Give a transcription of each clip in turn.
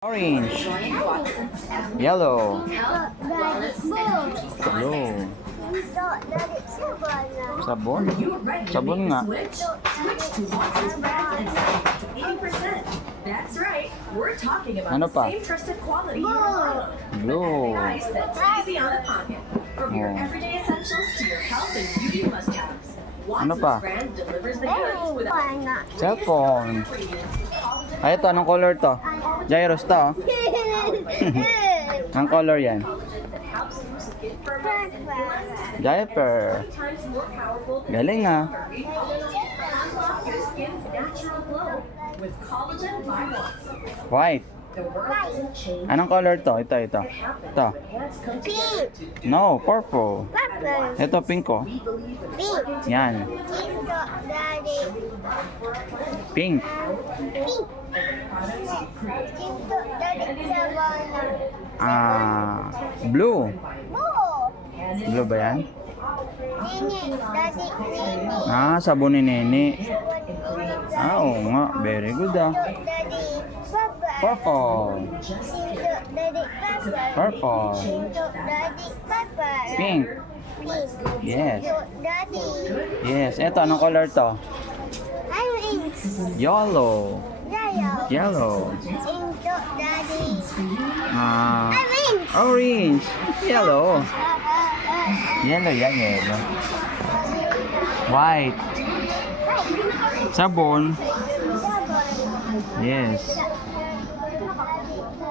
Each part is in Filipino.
Orange. Yellow. Blue. Sabon? Sabon nga. That's right. We're talking about Ano the pa? same trusted quality you love. Blue. Price that's easy on the pocket. From your Oh. everyday essentials to your health and beauty must-haves. Ano Watson's pa? brand delivers the goods without Cellphone. Ay, ito. Anong color to? Gyros to. Oh. Ang color yan. Diaper. times more powerful than Galing ah. unlock your skin's natural glow with collagen by Watson. White. The world doesn't change. Anong color to? Ito. Ito. Hands come together to No, purple. Ito, pink ko. Yan. Pink. Blue. Blue ba yan? Sabon ni Nene. Oo nga. Very good ah. Purple. Purple. Pink. Yes. Yes. Ito, anong color to? Yellow. Yellow. Orange. Yellow. Yellow yan, yellow. White. Sabon. Yes.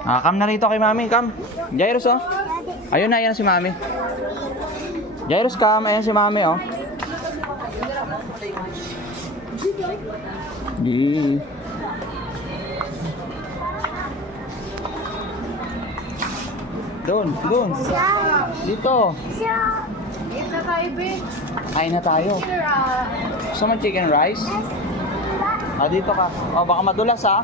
Come na rito kay Mami, come. Jairus, oh. Ayun na, ayan si Mami. Jairus, come. Ayan si Mami, oh. Di. Doon. Dito. Kain na tayo. Gusto mo chicken rice? Dito ka. Baka madulas ha.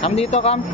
Come dito, come.